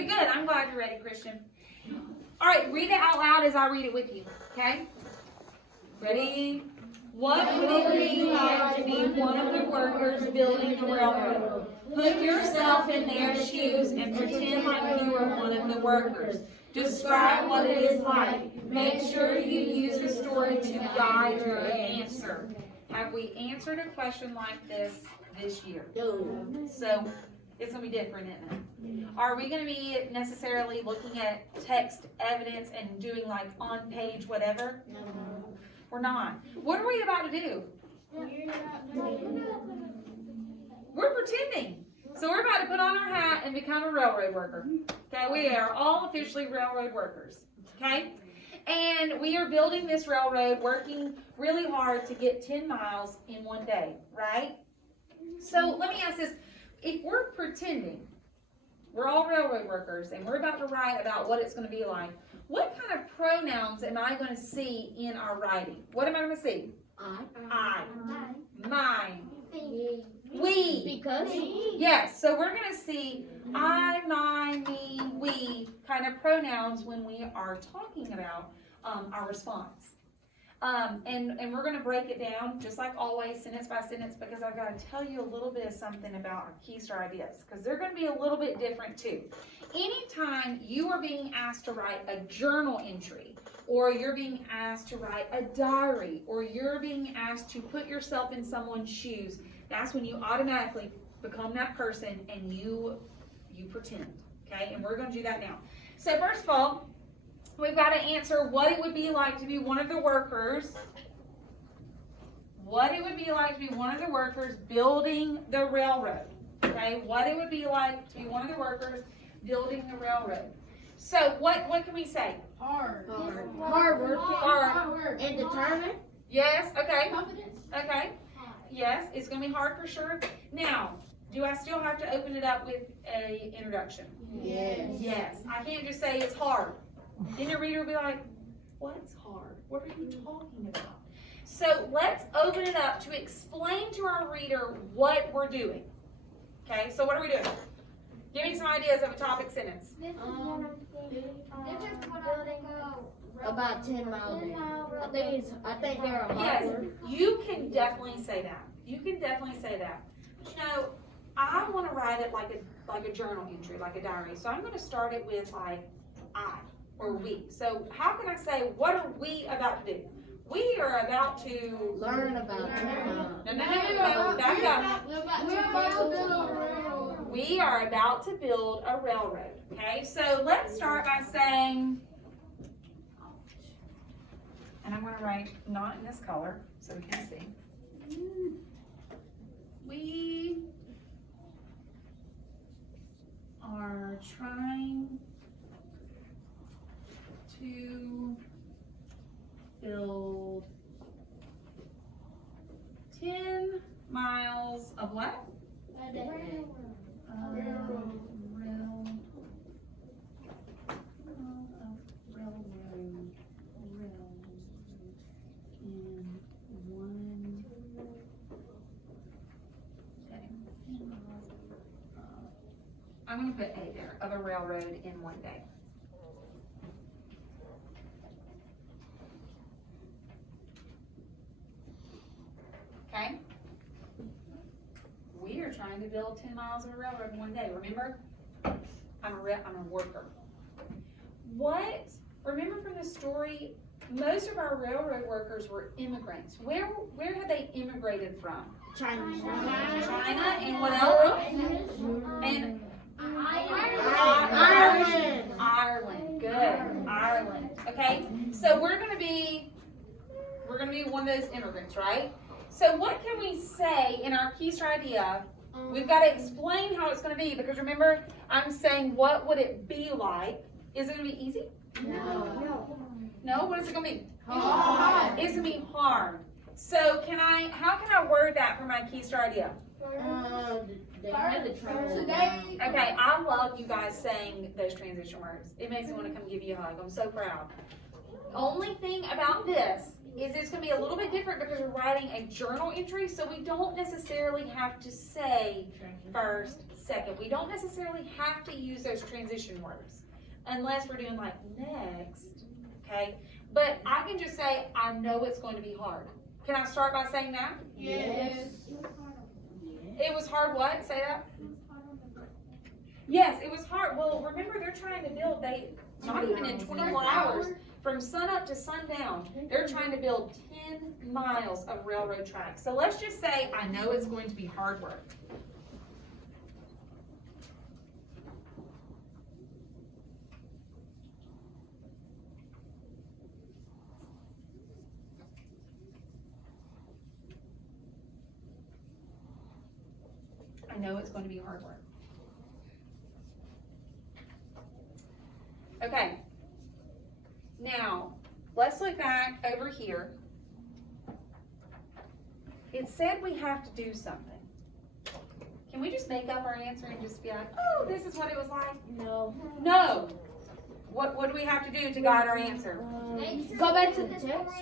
Okay, good. I'm glad you're ready, Christian. All right, read it out loud as I read it with you. Okay? Ready? What would it be like to be one of the workers building the railroad? Put yourself in their shoes and pretend like you were one of the workers. Describe what it is like. Make sure you use the story to guide your answer. Have we answered a question like this year? So it's going to be different, isn't it? Are we going to be necessarily looking at text evidence and doing like on page whatever? No. We're not. What are we about to do? We're pretending. So we're about to put on our hat and become a railroad worker. Okay, we are all officially railroad workers. Okay? And we are building this railroad, working really hard to get 10 miles in one day, right? So let me ask this. If we're pretending, we're all railroad workers, and we're about to write about what it's going to be like, what kind of pronouns am I going to see in our writing? What am I going to see? I. Mine. We. Because. Yes, so we're going to see I, mine, me, we kind of pronouns when we are talking about our response. And we're going to break it down, just like always, sentence by sentence, because I've got to tell you a little bit of something about our Keystar ideas, because they're going to be a little bit different too. Anytime you are being asked to write a journal entry, or you're being asked to write a diary, or you're being asked to put yourself in someone's shoes, that's when you automatically become that person and you pretend, okay? And we're going to do that now. So first of all, we've got to answer what it would be like to be one of the workers. What it would be like to be one of the workers building the railroad. Okay? What it would be like to be one of the workers building the railroad. So what can we say? Hard work. Hard. And determined. Yes, okay. Confidence. Okay. Yes, it's going to be hard for sure. Now, do I still have to open it up with an introduction? Yes. Yes. I can't just say it's hard. Then your reader will be like, what's hard? What are you talking about? So let's open it up to explain to our reader what we're doing. Okay, so what are we doing? Give me some ideas of a topic sentence. About 10 miles. I think they're a Yes, hard work. you can definitely say that. You can definitely say that. But you know, I want to write it like a journal entry, like a diary. So I'm going to start it with like I or we. So how can I say, what are we about to do? We are about to Learn about it. No, back up. We're about to build a railroad. We are about to build a railroad. Okay, so let's start by saying, and I'm going to write not in this color so we can see. We are trying to build 10 miles of what? Railroad in one day. I'm going to put A there, of a railroad in one day. Okay? We are trying to build 10 miles of a railroad in one day. Remember? I'm a worker. Remember from the story, most of our railroad workers were immigrants. Where had they immigrated from? China. China, and what else? And Ireland. Ireland. Good. Ireland. Okay? So we're gonna be one of those immigrants, right? So what can we say in our Keystar idea? We've got to explain how it's going to be, because remember, I'm saying what would it be like? Is it going to be easy? No. No? What is it going to be? Hard. It's going to be hard. So how can I word that for my Keystar idea? Today. Okay, I love you guys saying those transition words. It makes me want to come give you a hug. I'm so proud. Only thing about this is it's going to be a little bit different because we're writing a journal entry, so we don't necessarily have to say first, second. We don't necessarily have to use those transition words unless we're doing like next, okay? But I can just say, I know it's going to be hard. Can I start by saying that? Yes. It was hard what? Say that? Yes, it was hard. Well, remember they're trying to build, not even in 24 hours, from sun up to sundown, they're trying to build 10 miles of railroad tracks. So let's just say, I know it's going to be hard work. I know it's going to be hard work. Okay. Now, let's look back over here. It said we have to do something. Can we just make up our answer and just be like, oh, this is what it was like? No. No. What do we have to do to guide our answer? Go back to the text.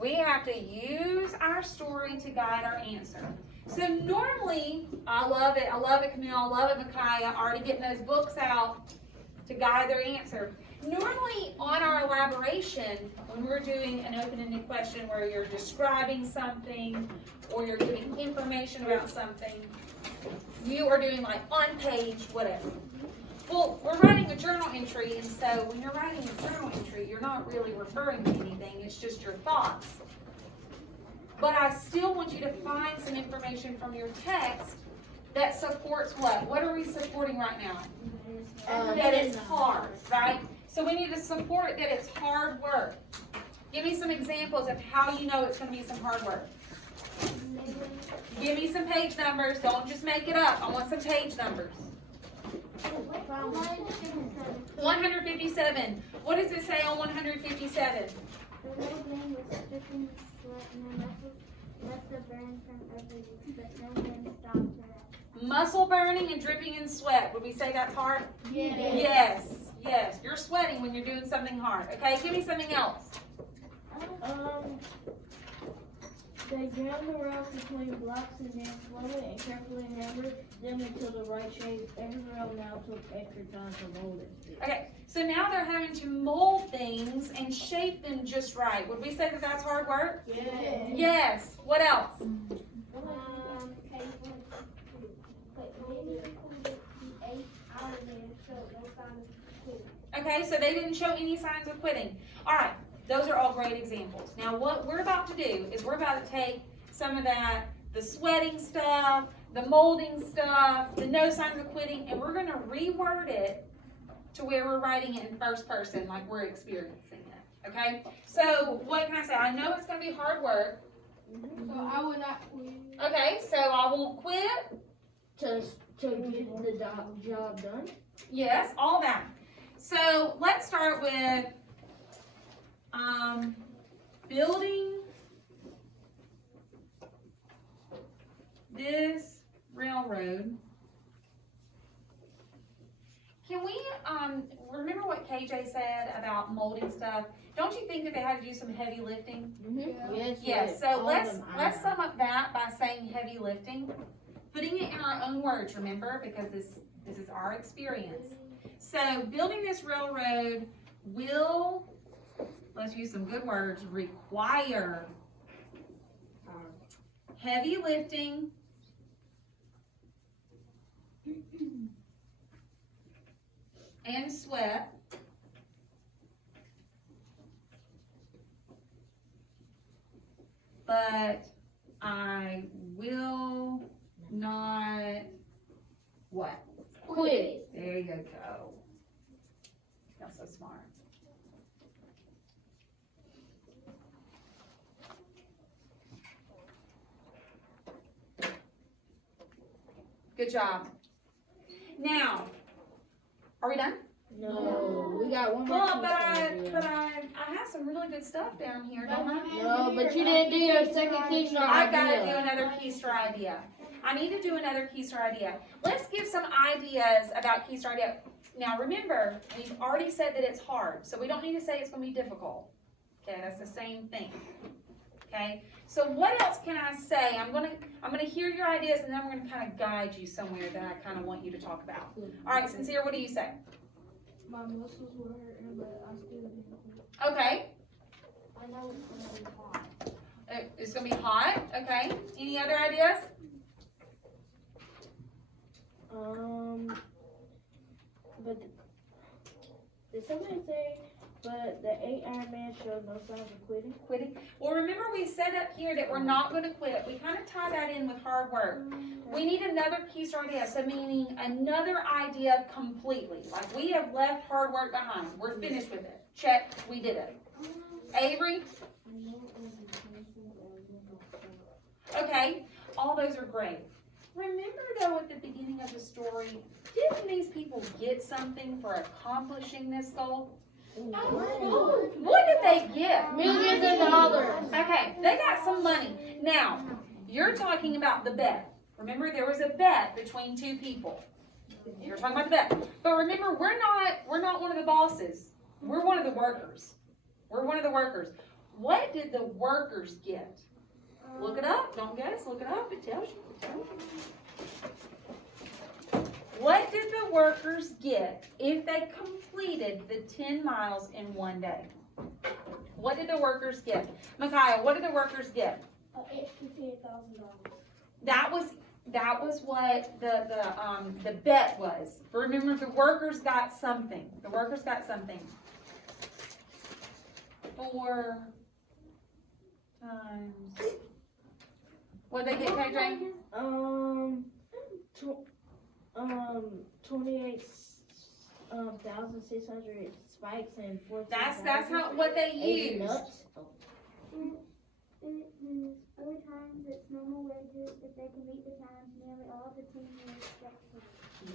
We have to use our story to guide our answer. So normally, I love it, Camille, I love it, Micaiah, already getting those books out to guide their answer. Normally on our elaboration, when we're doing an open-ended question where you're describing something or you're giving information about something, you are doing like on page, whatever. Well, we're writing a journal entry, and so when you're writing a journal entry, you're not really referring to anything, it's just your thoughts. But I still want you to find some information from your text that supports what? What are we supporting right now? That it's hard, right? So we need to support that it's hard work. Give me some examples of how you know it's going to be some hard work. Give me some page numbers. Don't just make it up. I want some page numbers. 157. What does it say on 157? Muscle burning and dripping in sweat. Would we say that's hard? Yes. Yes. You're sweating when you're doing something hard. Okay, give me something else. They ground around between blocks and then slowly and carefully hammered them until the right shape. Every round now took extra time to mold it. Okay, so now they're having to mold things and shape them just right. Would we say that that's hard work? Yeah. Yes. What else? Okay, so they didn't show any signs of quitting. All right, those are all great examples. Now what we're about to do is we're about to take some of that, the sweating stuff, the molding stuff, the no signs of quitting, and we're going to reword it to where we're writing it in first person, like we're experiencing it. Okay? So what can I say? I know it's going to be hard work. So I would not quit. Okay, so I won't quit. To get the job done. Yes, all that. So let's start with building this railroad. Can we remember what KJ said about molding stuff? Don't you think that they had to do some heavy lifting? Yes. Yes. So let's sum up that by saying heavy lifting, putting it in our own words. Remember, because this is our experience. So building this railroad will, let's use some good words, require heavy lifting and sweat, but I will not what? Quit. There you go. That's so smart. Good job. Now, are we done? No, we got one more. Well, but question. I have some really good stuff down here, don't I? No, but you didn't do your second Keystar I've got to do idea. another Keystar idea. I need to do another Keystar idea. Let's give some ideas about Keystar idea. Now remember, we've already said that it's hard, so we don't need to say it's going to be difficult. Okay, that's the same thing. Okay, so what else can I say? I'm gonna hear your ideas, and then I'm gonna kind of guide you somewhere that I kind of want you to talk about. All right, Sincere, what do you say? My muscles were hurting, but I still didn't. Okay, I know it's gonna be hot. it's gonna be hot. Okay, any other ideas? But did somebody say, but the 8 Iron Man showed no signs of quitting? Quitting. Well, remember we said up here that we're not going to quit. We kind of tie that in with hard work. We need another piece or idea. So meaning another idea completely. Like we have left hard work behind. We're finished with it. Check. We did it. Avery? Okay. All those are great. Remember though at the beginning of the story, didn't these people get something for accomplishing this goal? What did they get? Millions of dollars. Okay, they got some money. Now, you're talking about the bet. Remember, there was a bet between two people. You're talking about the bet. But remember, we're not one of the bosses. We're one of the workers. We're one of the workers. What did the workers get? Look it up. Don't guess. Look it up. It tells you. It tells you. What did the workers get if they completed the 10 miles in one day? What did the workers get? Micaiah, what did the workers get? $58,000. That was what the bet was. Remember, the workers got something. The workers got something. 4 times. What did they get, KJ? 28,600 spikes and 14. That's what they used. Nuts. It means 4 times its normal wages if they can meet the times nearly all the 10 years expected.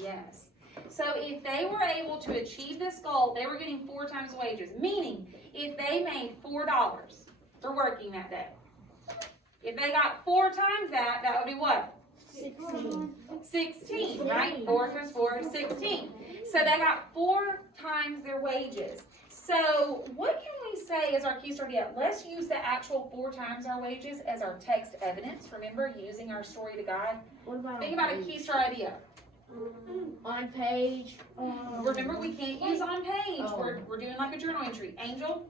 Yes. So if they were able to achieve this goal, they were getting 4 times wages. Meaning, if they made $4 for working that day, if they got 4 times that, that would be what? 16, right? 4 times 4 is 16. So they got 4 times their wages. So what can we say as our key story yet? Let's use the actual 4 times our wages as our text evidence. Remember, using our story to guide. What about Think about a key story idea. on page? Remember, we can't use on page. Oh. We're doing like a journal entry. Angel?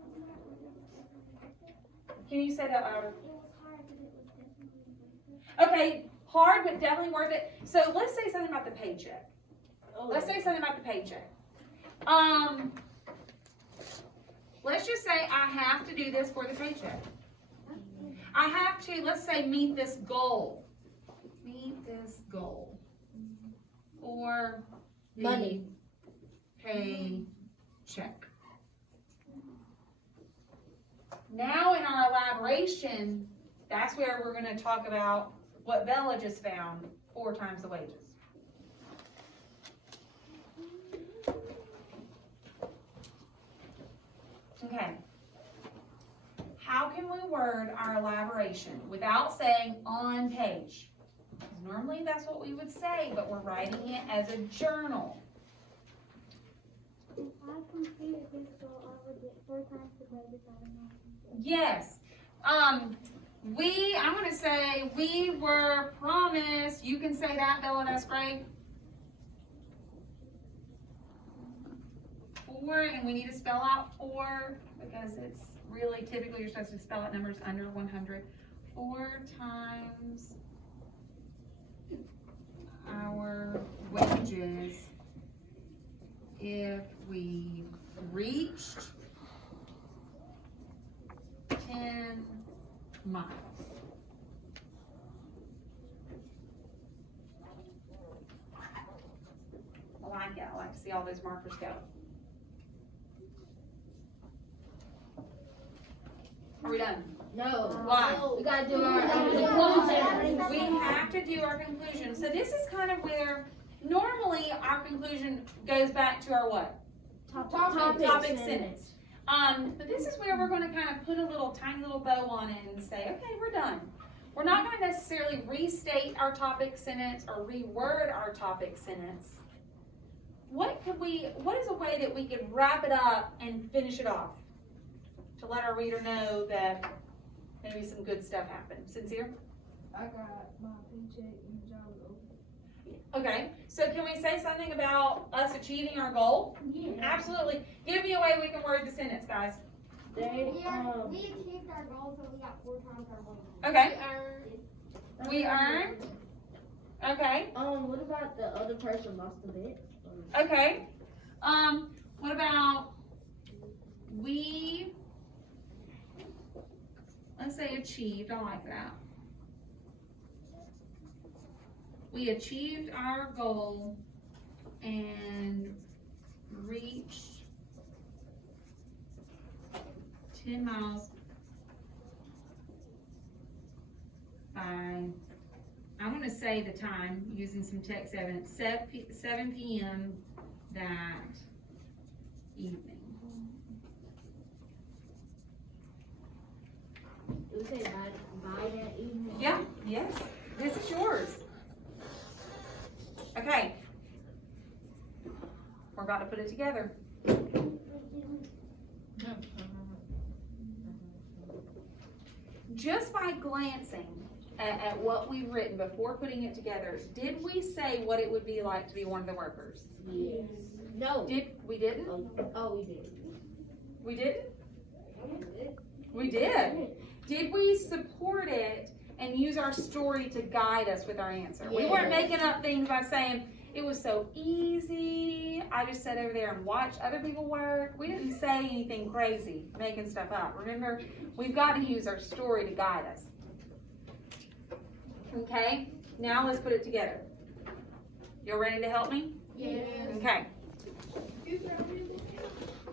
Can you say that louder? It was hard, but it was definitely worth it. Okay, hard but definitely worth it. So let's say something about the paycheck. Oh. Let's say something about the paycheck. Let's just say I have to do this for the paycheck. I have to, let's say, meet this goal. Meet this goal for the Money. paycheck. Now in our elaboration, that's where we're going to talk about what Bella just found, 4 times the wages. Okay. How can we word our elaboration without saying on page? Because normally that's what we would say, but we're writing it as a journal. If I completed this goal, I would get 4 times the wages I know. Yes. I'm going to say we were promised. You can say that, Bella, that's great. 4, and we need to spell out 4 because it's really typically you're supposed to spell out numbers under 100. 4 times our wages if we reached 10 miles. I like it. I like to see all those markers go. Are we done? No. Why? We gotta do our conclusion. We have to do our conclusion. So this is kind of where normally our conclusion goes back to our what? Topic sentence. But this is where we're going to kind of put a little tiny little bow on it and say, okay, we're done. We're not going to necessarily restate our topic sentence or reword our topic sentence. What is a way that we could wrap it up and finish it off? To let our reader know that maybe some good stuff happened. Sincere? I got my paycheck and the job was over. Okay, so can we say something about us achieving our goal? Yeah. Absolutely. Give me a way we can word the sentence, guys. They, We achieved our goal, so we got 4 times our goal. Okay, we earned. Okay, What about the other person lost the bet? okay. What about we, let's say achieved, I like that. We achieved our goal and reached 10 miles by, I'm gonna say the time, using some text evidence, 7 p.m. that evening. Do we say by that evening? Yeah, yes, this is yours. Okay. We're about to put it together. Just by glancing at what we've written before putting it together, did we say what it would be like to be one of the workers? Yes. No. We didn't? Oh, we did. We didn't? We did. Did we support it and use our story to guide us with our answer? We weren't Yes. making up things by saying, it was so easy, I just sat over there and watched other people work. We didn't say anything crazy, making stuff up. Remember, we've got to use our story to guide us. Okay, now let's put it together. Y'all ready to help me? Yes. Okay.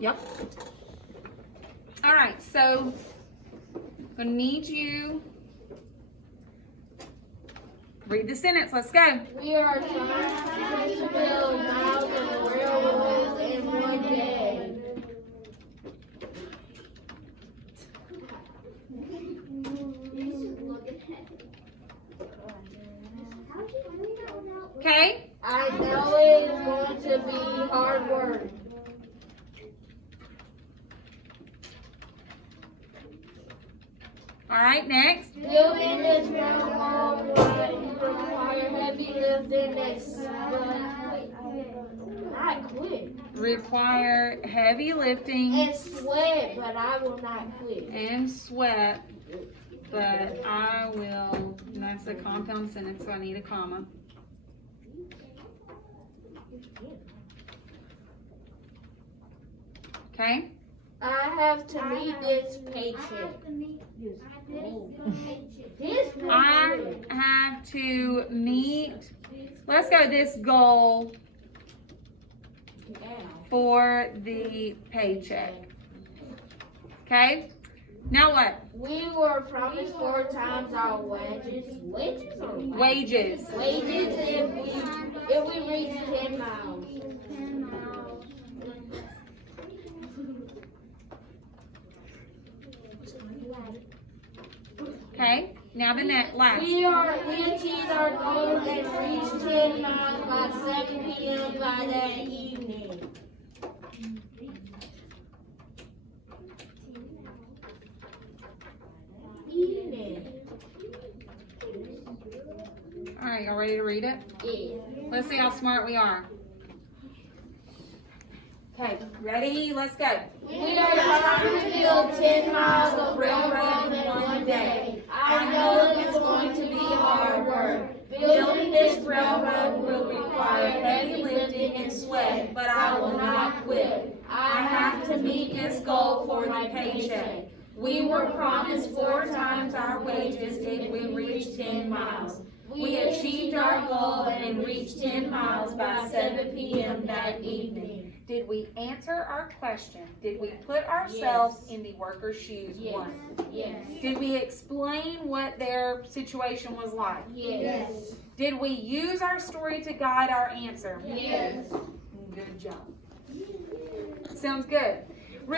Yep. All right, so I'm gonna need you. Read the sentence, let's go. We are trying to build miles of railroads in one day. Okay, I know it is going to be hard work. all right, next. Building this railroad will require heavy lifting I quit. Require heavy lifting And sweat, but I will not quit. and sweat, but I will, and that's a compound sentence, so I need a comma. Okay, I have to meet this paycheck. This I paycheck. have to meet, let's go this goal for the paycheck. Okay, now what? We were promised 4 times our wages. Wages or Wages. wages if we reach 10 miles. 10 miles. Okay, now the next, last. We achieved our goal and reached 10 miles by 7 p.m. by that evening. All right, y'all ready to read it? Yeah. Let's see how smart we are. Okay, ready? Let's go. We are trying to build 10 miles of railroad in one day. I know it's going to be hard work. Building this railroad will require heavy lifting and sweat, but I will not quit. I have to meet this goal for my paycheck. We were promised 4 times our wages if we reach 10 miles. We achieved our goal and reached 10 miles by 7 p.m. that evening. Did we answer our question? Did we put ourselves in the worker's shoes? Yes. 1. Yes. Did we explain what their situation was like? Yes. Did we use our story to guide our answer? Yes. Good job. Sounds good.